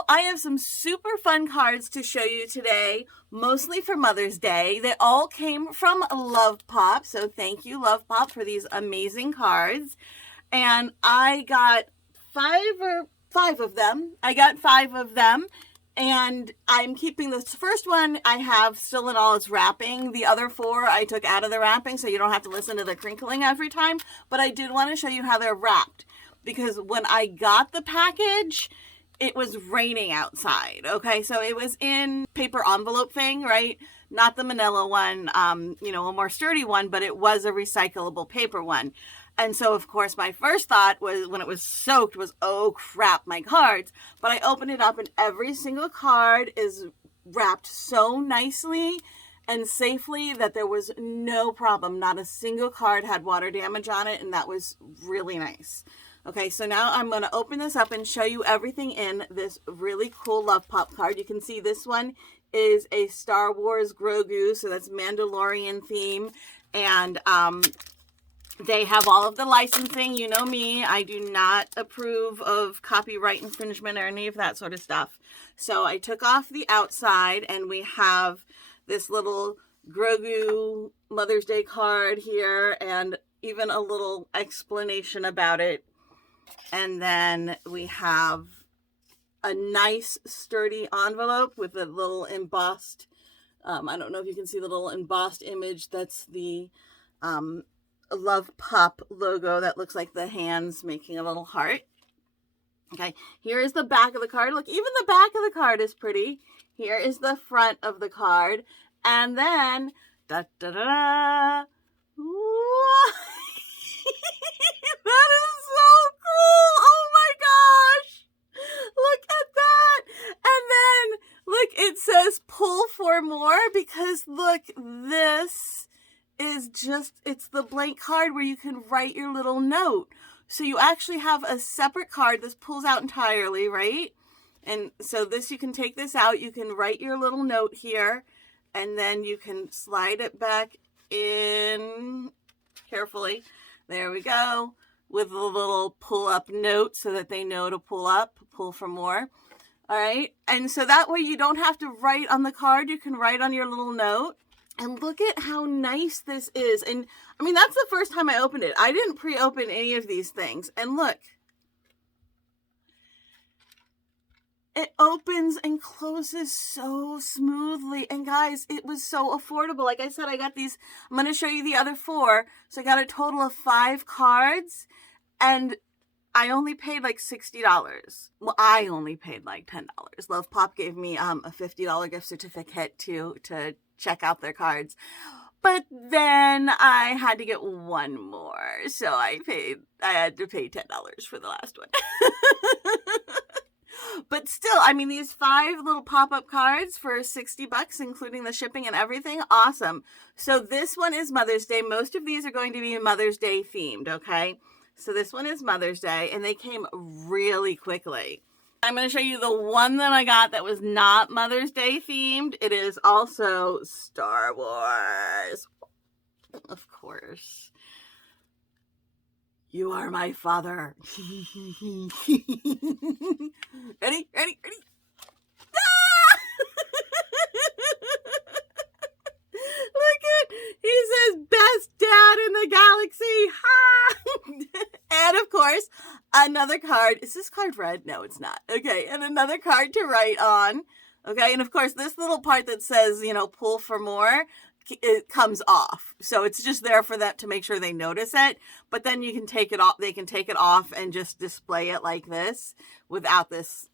So I have some super fun cards to show you today, mostly for Mother's Day. They all came from Lovepop, so thank you, Lovepop, for these amazing cards. And I got five of them. And I'm keeping this first one I have still in all its wrapping. The other four I took out of the wrapping so you don't have to listen to the crinkling every time. But I did want to show you how they're wrapped, because when I got the package, it was raining outside. Okay, so it was in paper envelope thing, right? Not the manila one, a more sturdy one, but it was a recyclable paper one. And so, of course, my first thought was, when it was soaked, was, oh crap, my cards. But I opened it up and every single card is wrapped so nicely and safely that there was no problem. Not a single card had water damage on it, and that was really nice. Okay, so now I'm going to open this up and show you everything in this really cool Lovepop card. You can see this one is a Star Wars Grogu, so that's Mandalorian theme. And they have all of the licensing. You know me, I do not approve of copyright infringement or any of that sort of stuff. So I took off the outside, and we have this little Grogu Mother's Day card here, and even a little explanation about it. And then we have a nice sturdy envelope with a little embossed, I don't know if you can see the little embossed image. That's the Lovepop logo that looks like the hands making a little heart. Okay, here is the back of the card. Look, even the back of the card is pretty. Here is the front of the card. And then, da-da-da-da, that is so cool. Oh my gosh. Look at that. And then, look, it says pull for more, because look, this is just, it's the blank card where you can write your little note. So you actually have a separate card. This pulls out entirely, right? And so this, you can take this out. You can write your little note here, and then you can slide it back in carefully. There we go. With a little pull-up note so that they know to pull for more. All right. And so that way you don't have to write on the card. You can write on your little note. And look at how nice this is. And I mean, that's the first time I opened it. I didn't pre-open any of these things. And look. It opens and closes so smoothly. And guys, it was so affordable. Like I said, I got these. I'm going to show you the other four. So I got a total of 5 cards. And I only paid like $60. Well, I only paid like $10. Lovepop gave me a $50 gift certificate to check out their cards. But then I had to get one more. So I had to pay $10 for the last one. But still, I mean, these 5 little pop-up cards for $60, including the shipping and everything, awesome. So this one is Mother's Day. Most of these are going to be Mother's Day themed, okay? So this one is Mother's Day, and they came really quickly. I'm going to show you the one that I got that was not Mother's Day themed. It is also Star Wars. Of course. You are my father. Ready? Ah! Look at, he says, best dad in the galaxy. Ha! And of course, another card. Is this card red? No, it's not. Okay, and another card to write on. Okay, and of course, this little part that says, pull for more, it comes off. So it's just there for them to make sure they notice it. But then you can take it off. They can take it off and just display it like this without this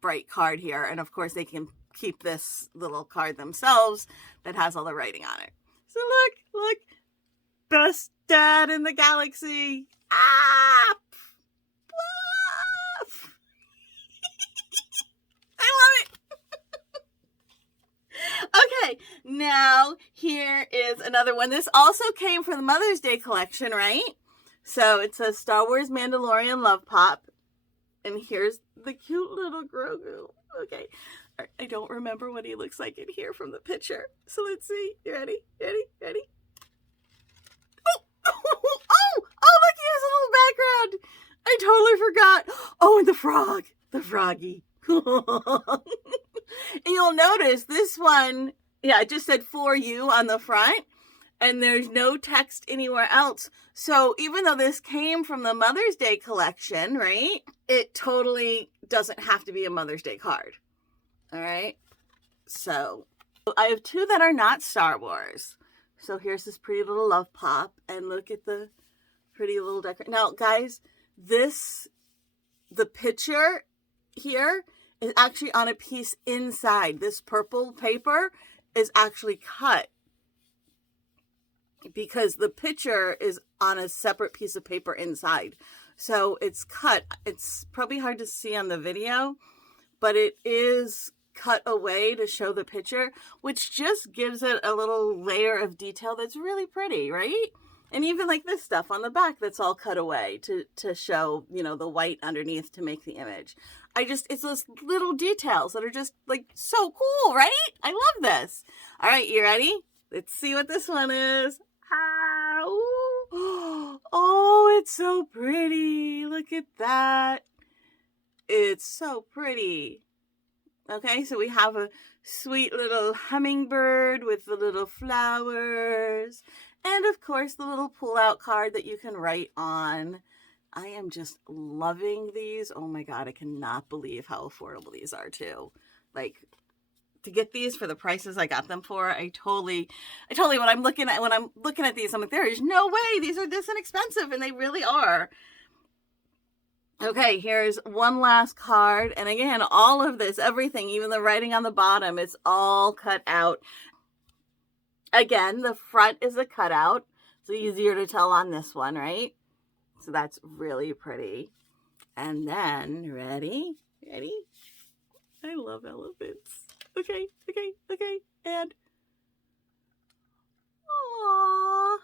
bright card here. And of course, they can keep this little card themselves that has all the writing on it. So look, best dad in the galaxy. Ah! I love it. Okay, now here is another one. This also came from the Mother's Day collection, right? So it's a Star Wars Mandalorian Lovepop. And here's the cute little Grogu. Okay, I don't remember what he looks like in here from the picture. So let's see. You ready? Oh, look, he has a little background. I totally forgot. Oh, and the frog. The froggy. And you'll notice this one, yeah, it just said for you on the front, and there's no text anywhere else. So even though this came from the Mother's Day collection, right, it totally doesn't have to be a Mother's Day card. All right. So I have two that are not Star Wars. So here's this pretty little Lovepop, and look at the pretty little decoration. Now, guys, the picture here is actually on a piece inside. This purple paper is actually cut because the picture is on a separate piece of paper inside. So it's cut. It's probably hard to see on the video, but it is cut away to show the picture, which just gives it a little layer of detail that's really pretty, right? And even like this stuff on the back that's all cut away to show, you know, the white underneath to make the image. It's those little details that are just like so cool, right? I love this. All right, you ready? Let's see what this one is. Oh, it's so pretty. Look at that. It's so pretty. Okay, so we have a sweet little hummingbird with the little flowers. And of course, the little pull-out card that you can write on. I am just loving these. Oh my God, I cannot believe how affordable these are too. Like, to get these for the prices I got them for, I totally, when I'm looking at these, I'm like, there is no way these are this inexpensive, and they really are. Okay, here's one last card. And again, all of this, everything, even the writing on the bottom, it's all cut out. Again, the front is a cutout. It's easier to tell on this one, right? So that's really pretty. And then, ready? I love elephants. Okay. And, aww.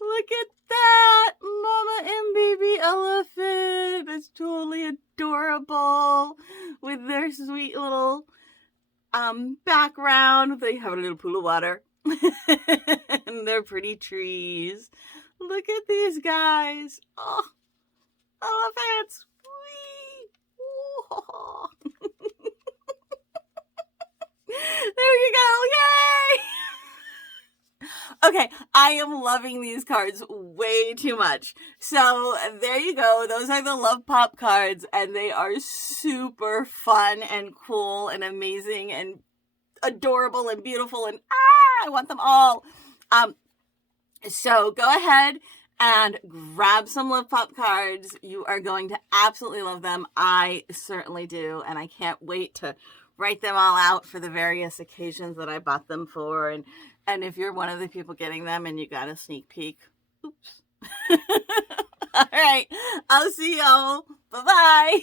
Look at that, mama and baby elephant. It's totally adorable with their sweet little background. They have a little pool of water and their pretty trees. Look at these guys. Oh, elephants. Oh. There you go. Yay! Okay, I am loving these cards way too much. So there you go. Those are the Lovepop cards, and they are super fun and cool and amazing and adorable and beautiful, and I want them all. So go ahead and grab some Lovepop cards. You are going to absolutely love them. I certainly do, and I can't wait to write them all out for the various occasions that I bought them for. And if you're one of the people getting them and you got a sneak peek, oops. All right, I'll see y'all. Bye-bye.